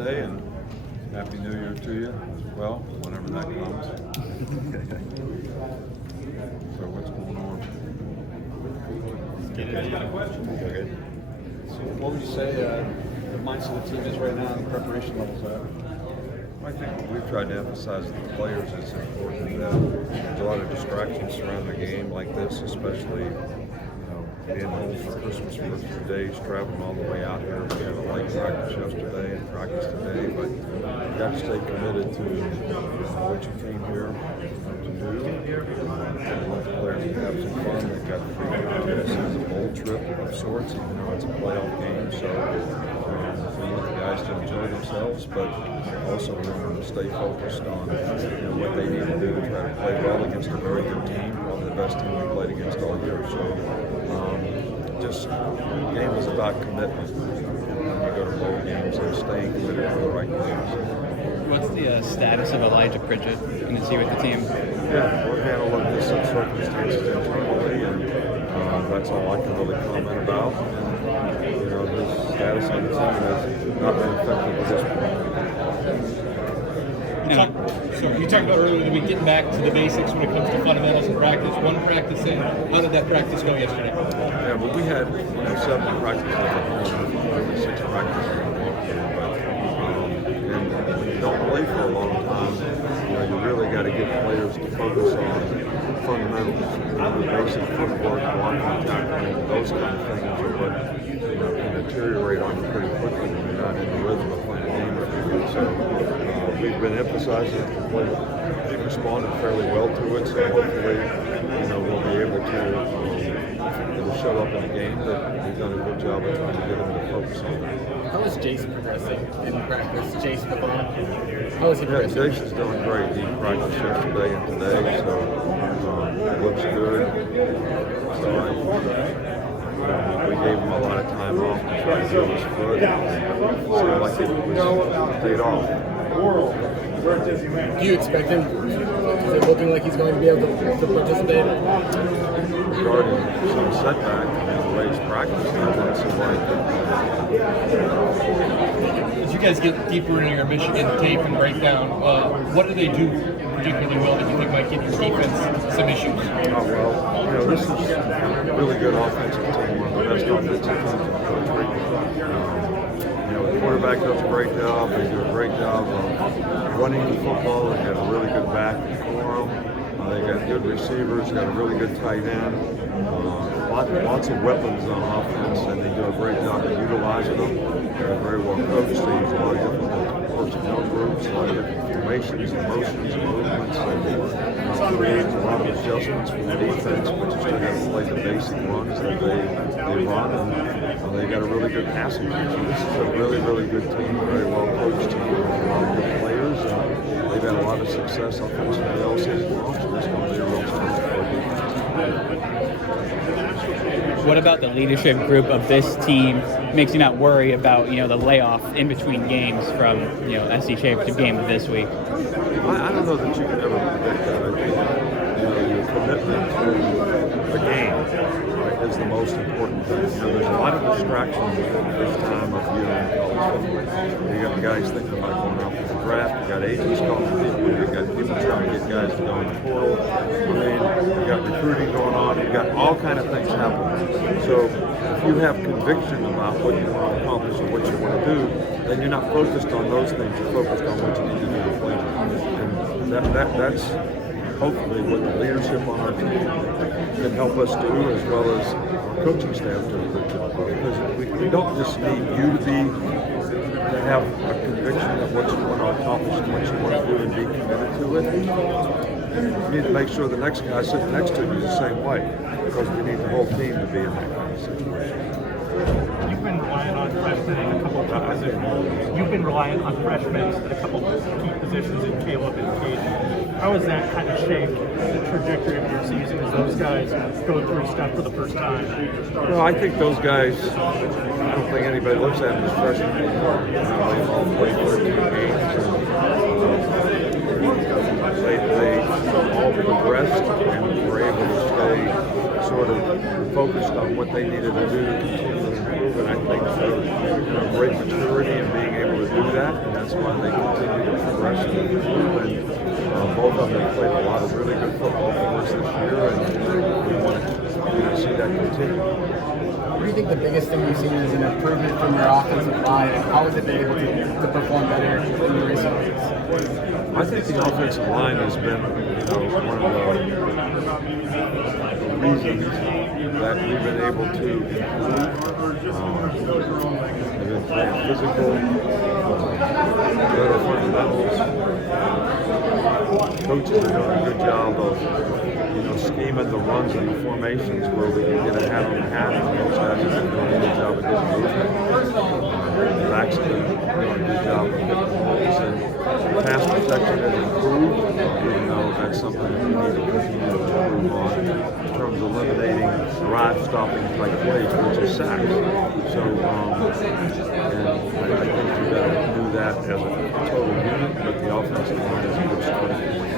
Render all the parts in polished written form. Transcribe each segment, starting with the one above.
Monday, and Happy New Year to you as well, whenever that comes. So what's going on? Okay. So what would you say the mindset of the team is right now and the preparation levels at? I think what we've tried to emphasize with the players is important that there's a lot of distractions surrounding a game like this, especially being home for Christmas for 2 days, traveling all the way out here. We had a light practice yesterday and practice today, but you got to stay committed to what you came here to do. I want the players to have some fun. They've got free time. This is a bowl trip of sorts, even though it's a playoff game. So we want the guys to enjoy themselves, but also we want them to stay focused on what they need to do to try to play well against a very good team, probably the best team we played against all year. So just the game is about commitment. When you go to bowl games and staying committed to the right things. What's the status of Elijah Pritchett? Is he with the team? Yeah, we're handling this in circumstances internally, and that's all I can really comment about. And, his status on the team has not been affected at this point. You talked about earlier that we getting back to the basics when it comes to fundamentals and practice. One practice in, how did that practice go yesterday? Yeah, but we had 7 practices at home, maybe 6 practices at home. And when you don't play for a long time, you really got to get players to focus on fundamentals, the basic footwork, blocking, tackling, those kind of things are what can deteriorate on you pretty quickly when you're not in the rhythm of playing a game every week. So we've been emphasizing it. They've responded fairly well to it, so hopefully, we'll be able to it'll show up in the game that we've done a good job of trying to get them to focus on that. How is Jason progressing in practice? Jason Pavone? How is he progressing? Jason's doing great. He practiced yesterday and today, so it looks good. So we gave him a lot of time off to try to heal his foot. Seemed like it was paid off. Do you expect him? Is it looking like he's going to be able to participate? Regarding some setback and the way he's practicing, I don't see why. As you guys get deeper into your Michigan tape and breakdown, what do they do particularly well that you think might give your defense some issues? Oh, well, this is a really good offensive team, one of the best offensive teams in the country. The quarterback does a great job. They do a great job of running the football. They got a really good back for them. They got good receivers, got a really good tight end. Lots of weapons on offense, and they do a great job of utilizing them. They're very well coached. They use a lot of different personnel groups, a lot of different formations, and motions, and movements, and create a lot of adjustments for the defense, which is going to play the basic runs that they run. And they got a really good passing team. So this is a really, really good team, very well coached team, with a lot of good players. And they've had a lot of success offensively all season long, so this is going to be a real challenge for our defense. What about the leadership group of this team makes you not worry about, the layoff in between games from, SC Championship game of this week? I don't know that you can ever predict that. I think, your commitment to the game is the most important thing. There's a lot of distractions at this time of year in college football. You got guys thinking about going out for the draft. You got agents calling people. You got people trying to get guys to go in the portal. You got recruiting going on. You got all kind of things happening. So if you have conviction about what you want to accomplish and what you want to do, then you're not focused on those things. You're focused on what you need to do to play. And that's hopefully what the leadership on our team can help us do, as well as our coaching staff do. Because we don't just need you to have a conviction of what you want to accomplish and what you want to do and be committed to it. You need to make sure the next guy sitting next to you is the same way, because we need the whole team to be in that kind of situation. You've been relying on freshmen in a couple of key positions. You've been relying on freshmen at a couple of key positions in Caleb and Caden. How has that kind of shaped the trajectory of your season as those guys go through stuff for the first time? Well, I think those guys, I don't think anybody looks at them as freshmen anymore. They've all played 13 games. They all progressed and were able to stay sort of focused on what they needed to do to continue to improve. And I think great maturity and being able to do that, and that's why they continue to progress and improve. And both of them have played a lot of really good football for us this year, and we want to see that continue. What do you think the biggest thing you've seen is an improvement from your offensive line, and how has it been able to perform better in the recent weeks? I think the offensive line has been, one of the reasons that we've been able to improve. They've been playing physical, better fundamentals. Coaches are doing a good job of, scheming the runs and the formations where we can get a hat on the hat, and those guys have been doing a good job of getting movement. Backs have been doing a good job of getting the holes, and pass protection has improved, even though that's something that we need to continue to improve on in terms of eliminating drive-stopping type plays, which is sacks. So, and I think we've got to do that as a total unit, but the offensive line is a good starting point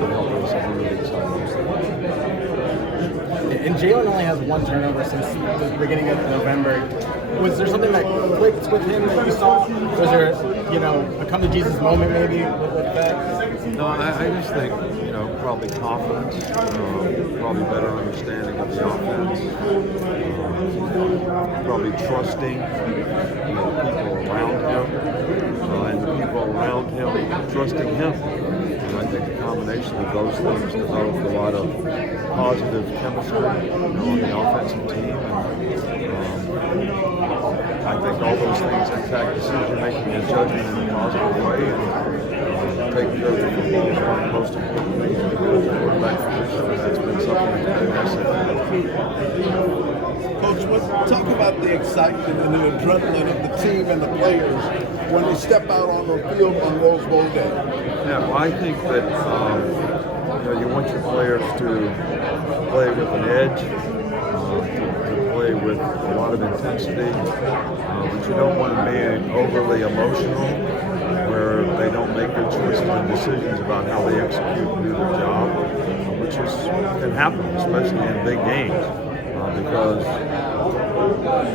to help us eliminate some of those things. And Jalen only has one turnover since the beginning of November. Was there something that clicked with him that you saw? Was there, a come to Jesus moment maybe with that? No, I just think, probably confidence, probably better understanding of the offense, probably trusting, people around him, and the people around him trusting him. And I think the combination of those things developed a lot of positive chemistry, on the offensive team. And I think all those things impact decision making and judgment in a positive way. And taking care of the football is one of the most important things to do as a quarterback position. That's been something that's been massive. Coach, talk about the excitement and the adrenaline of the team and the players when they step out on the field on Rose Bowl Day. Yeah, well, I think that you want your players to play with an edge, to play with a lot of intensity, but you don't want to be overly emotional where they don't make good choices and decisions about how they execute and do their job, which can happen, especially in big games, because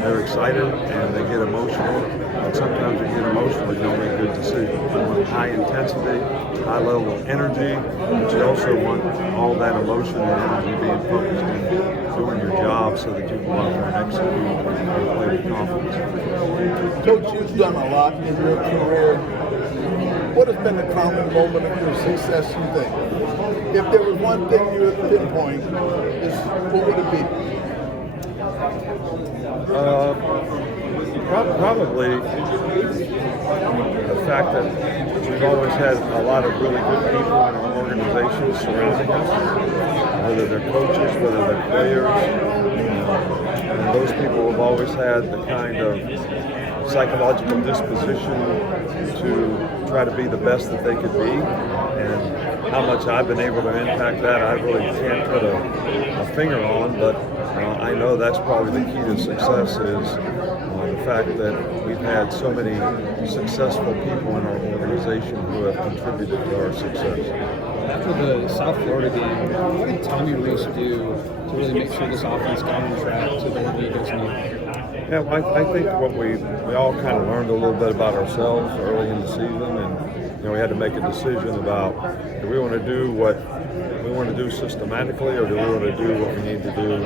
they're excited and they get emotional. And sometimes they get emotional and don't make good decisions. You want high intensity, high level of energy, but you also want all that emotion and energy being focused in doing your job so that you can go out there and execute and play with confidence. Coach, you've done a lot in your career. What has been the crowning moment of your success, you think? If there was one thing you would pinpoint, what would it be? Probably the fact that we've always had a lot of really good people in our organization surrounding us, whether they're coaches, whether they're players, and those people have always had the kind of psychological disposition to try to be the best that they could be, and how much I've been able to impact that, I really can't put a finger on, but I know that's probably the key to success is the fact that we've had so many successful people in our organization who have contributed to our success. After the South Florida game, what did Tommy Reese do to really make sure this offense got on track to the Eagles need? Yeah, well, I think what we all kind of learned a little bit about ourselves early in the season, and we had to make a decision about do we want to do what we want to do systematically, or do we want to do what we need to do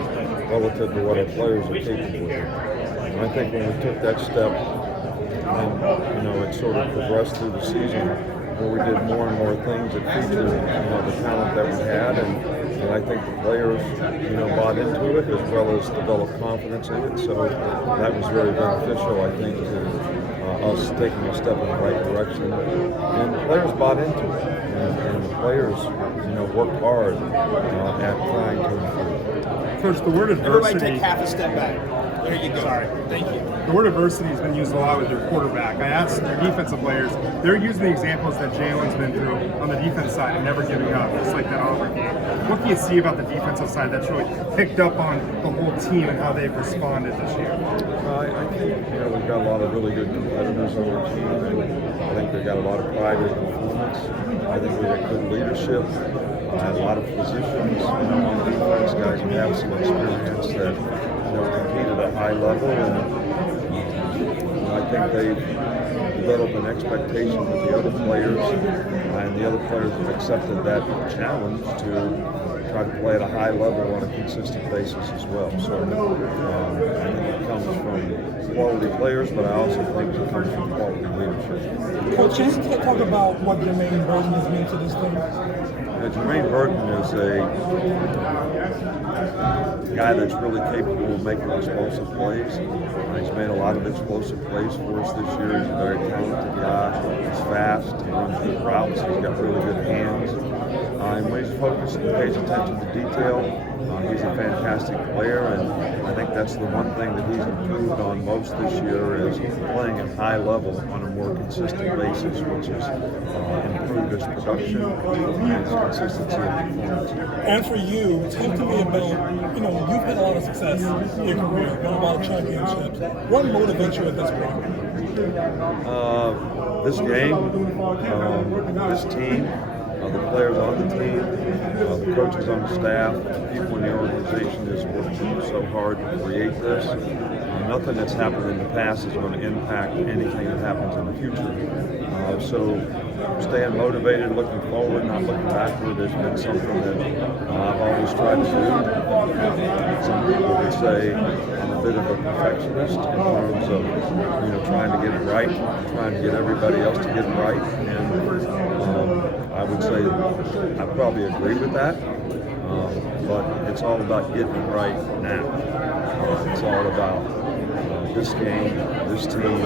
relative to what our players are capable of. And I think when we took that step, and it sort of progressed through the season, where we did more and more things that featured the talent that we had, and I think the players bought into it as well as developed confidence in it. So that was very beneficial, I think, to us taking a step in the right direction. And the players bought into it, and the players worked hard at trying to improve. Coach, the word Everybody adversity. take half a step back. There you go. Sorry. Thank you. The word adversity has been used a lot with your quarterback. I asked your defensive players, they're using the examples that Jalen's been through on the defense side and never giving up, just like that Auburn game. What do you see about the defensive side that's really picked up on the whole team and how they've responded this year? I think we've got a lot of really good competitors on our team, and I think they've got a lot of pride in performance. I think we have good leadership, a lot of positions on defense, guys who have some experience that compete at a high level, and I think they've develop an expectation with the other players, and the other players have accepted that challenge to try to play at a high level on a consistent basis as well. So I think it comes from quality players, but I also think it comes from quality leadership. Coach, can you talk about what Jermaine Burton has meant to this team? Jermaine Burton is a guy that's really capable of making explosive plays. He's made a lot of explosive plays for us this year. He's a very talented guy. He's fast. He runs good routes. He's got really good hands. And when he's focused and pays attention to detail, he's a fantastic player, and I think that's the one thing that he's improved on most this year is playing at high level on a more consistent basis, which has improved his production and his consistency of performance. And for you, talk to me about, you've had a lot of success in your career, won a lot of championships. What motivates you at this point? This game, this team, the players on the team, the coaches on the staff, the people in the organization has worked so hard to create this. Nothing that's happened in the past is going to impact anything that happens in the future. So staying motivated, looking forward, not looking backward has been something that I've always tried to do. Some people would say I'm a bit of a perfectionist in terms of trying to get it right, trying to get everybody else to get it right, and I would say I probably agree with that, but it's all about getting it right now. It's all about this game, this team,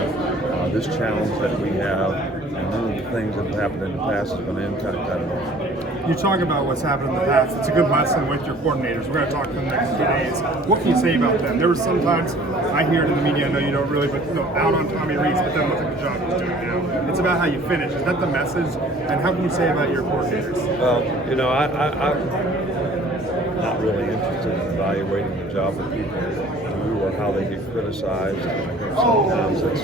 this challenge that we have, and none of the things that have happened in the past is going to impact that at all. You talk about what's happened in the past. It's a good lesson with your coordinators. We're going to talk to them the next 2 days. What can you say about them? There were some times I hear it in the media, I know you don't really, but out on Tommy Rees, but then look at the job he's doing now. It's about how you finish. Is that the message? And how can you say about your coordinators? Well, I'm not really interested in evaluating the job that people do or how they get criticized. I think sometimes it's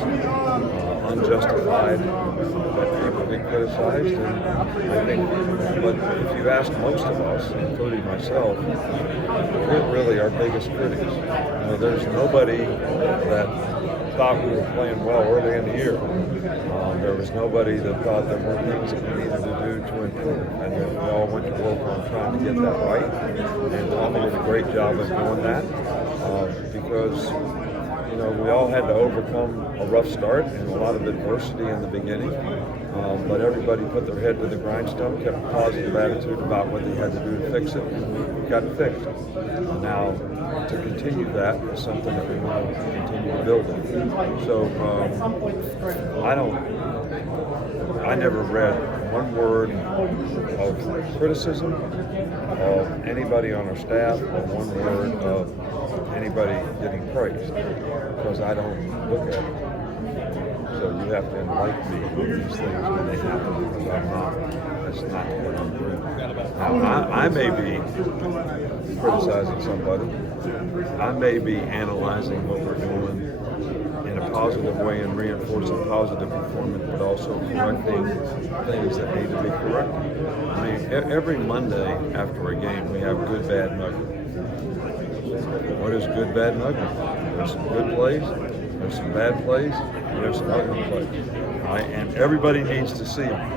unjustified that people get criticized, and I think, but if you ask most of us, including myself, we're really our biggest critics. There's nobody that thought we were playing well early in the year. There was nobody that thought there were things that we needed to do to improve, and we all went to work on trying to get that right. And Tommy did a great job of doing that because we all had to overcome a rough start and a lot of adversity in the beginning, but everybody put their head to the grindstone, kept a positive attitude about what they had to do to fix it, and we got it fixed. Now, to continue that is something that we want to continue to build on. So I never read one word of criticism of anybody on our staff or one word of anybody getting praised, because I don't look at it. So you have to enlighten me with these things when they happen, because that's not what I'm doing. Now, I may be criticizing somebody. I may be analyzing what we're doing in a positive way and reinforcing positive performance, but also correcting things that need to be corrected. I mean, every Monday after a game, we have good, bad, ugly. What is good, bad, and ugly? There's some good plays, there's some bad plays, and there's some ugly plays. Right? And everybody needs to see them.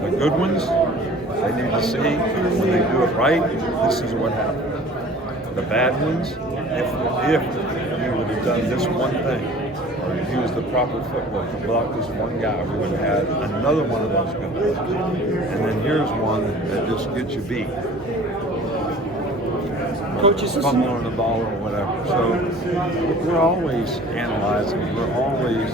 The good ones, they need to see when they do it right, this is what happened. The bad ones, if you would have done this one thing, or used the proper footwork to block this one guy, we would have had another one of those good ones. And then here's one that just gets you beat. Coaches, fumbling on the ball or whatever. So we're always analyzing, we're always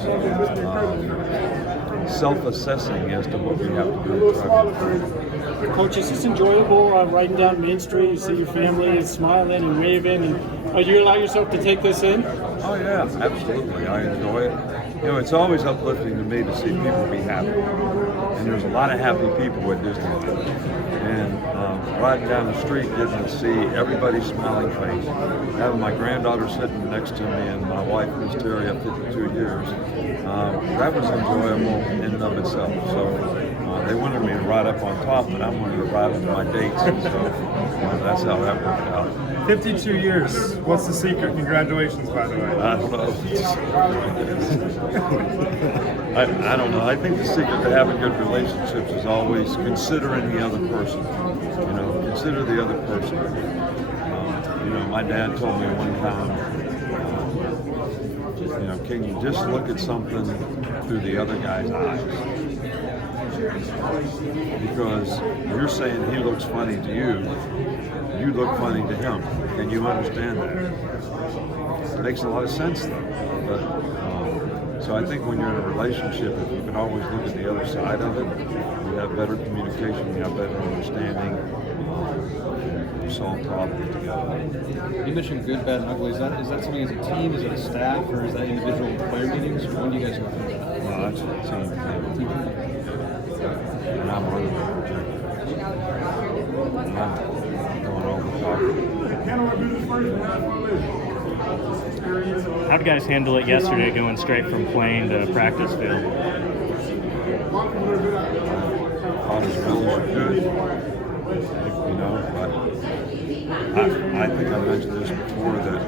self-assessing as to what we have to do to try to improve. Coach, is this enjoyable riding down Main Street? You see your family smiling and waving, and you allow yourself to take this in? Oh yeah, absolutely. I enjoy it. It's always uplifting to me to see people be happy. And there's a lot of happy people at Disneyland. And riding down the street, getting to see everybody's smiling face. Having my granddaughter sitting next to me and my wife, Miss Terry, of 52 years, that was enjoyable in and of itself. So they wanted me to ride up on top, but I wanted to ride with my dates. And so that's how that worked out. 52 years. What's the secret? Congratulations, by the way. I don't know. I don't know. I think the secret to having good relationships is always considering the other person. You know, consider the other person. You know, my dad told me one time, you know, can you just look at something through the other guy's eyes? Because you're saying he looks funny to you, you look funny to him. Can you understand that? It makes a lot of sense though. But, so I think when you're in a relationship, if you can always look at the other side of it, you have better communication, you have better understanding, you solve problems together. You mentioned good, bad, and ugly. Is that something as a team? Is it a staff? Or is that individual player meetings? When do you guys go through that? No, that's a team thing. And I'm running the project. And I'm doing all the talking. How did you guys handle it yesterday, going straight from plane to practice field? Not as well as you could, you know, but I think I mentioned this before that,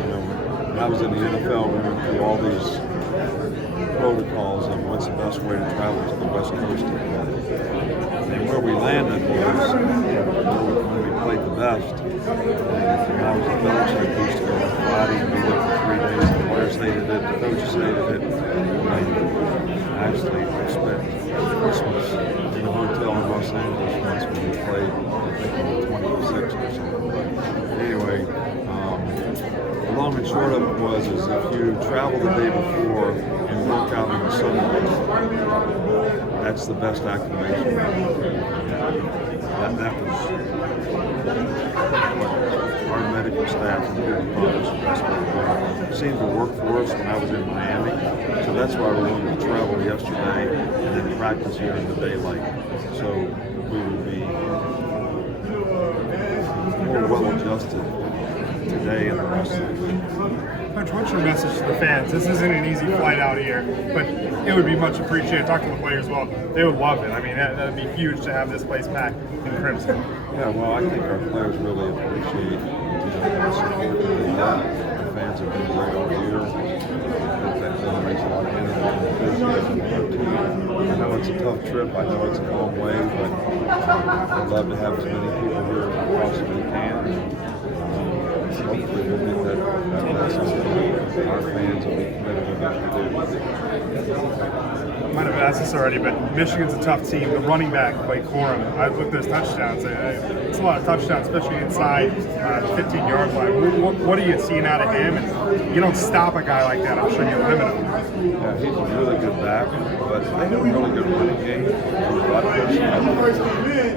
you know, when I was in the NFL, we went through all these protocols of what's the best way to travel to the West Coast. And where we landed was when we played the best. When I was in Belichick, we used to go on Friday and be there for 3 days. The players hated it, the coaches hated it. And actually, I spent Christmas in a hotel in Los Angeles once when we played, I think, on the 26th or something. But anyway, the long and short of it was is if you travel the day before and work out on the Sunday, that's the best acclimation. That was what our medical staff and people thought was the best way to do it. It seemed to work for us when I was in Miami, so that's why we wanted to travel yesterday and then practice here in the daylight, so we would be more well adjusted today and the rest of the week. Coach, what's your message to the fans? This isn't an easy flight out here, but it would be much appreciated. Talk to the players as well. They would love it. I mean, that would be huge to have this place packed in crimson. Yeah, well, I think our players really appreciate the support that they get. The fans have been great all year. That generates a lot of energy and enthusiasm in our team. I know it's a tough trip. I know it's a long way, but I'd love to have as many people here as we possibly can. Hopefully we'll get that message. Our fans will be committed to what we do. I might have asked this already, but Michigan's a tough team. The running back, Blake Corum, I've looked at his touchdowns. It's a lot of touchdowns, especially inside the 15-yard line. What are you seeing out of him? And you don't stop a guy like that, I'm sure you limit him. Yeah, he's a really good back, but they have a really good running game. There's a lot of personality.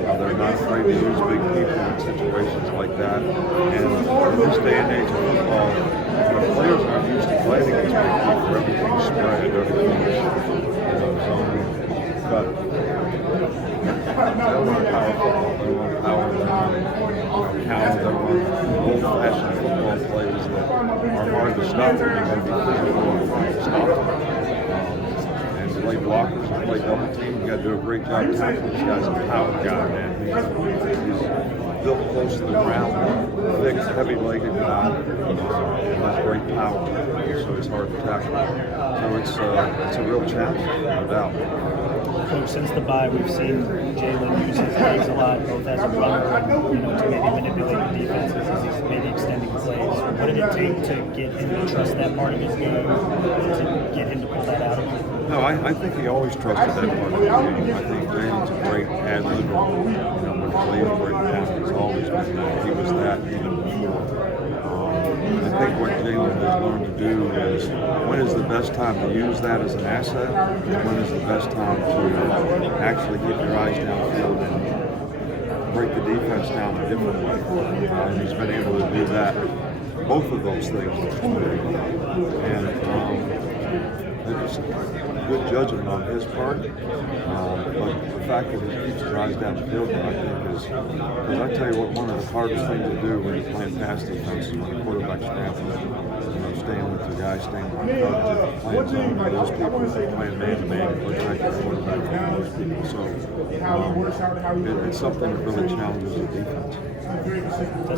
They're not afraid to use big people in situations like that. And in this day and age of football, players aren't used to playing against big people. Everything's spread, everything's zone. But they want power football. They want power. They want counter. They want old-fashioned football plays that are hard to stop. They're going to be physical and hard to stop them. And play blockers and play double team. You got to do a great job tackling. This guy's a power guy, man. He's built close to the ground, thick, heavy-legged guy, and has great power. So it's hard to tackle. So it's a real challenge, no doubt. So since the bye, we've seen Jalen use his legs a lot, both as a runner and to maybe manipulate defenses as he's maybe extending plays. What did it take to get him to trust that part of his game, to get him to pull that out of him? No, I think he always trusted that part of the game. I think Jalen's a great ad-libber. When he's leading where he has, he's always been that. He was that even before. I think what Jalen has learned to do is when is the best time to use that as an asset, and when is the best time to actually keep your eyes downfield and break the defense down a different way. And he's been able to do that, both of those things. And it's good judgment on his part, but the fact that he keeps his eyes down the field, I think is, because I tell you what, one of the hardest things to do when you're playing pass defense is when the quarterback's scrambling, staying with your guys, staying with the coverage, playing zone with those people, playing man-to-man, and protect the quarterback from those people. So it's something that really challenges the defense.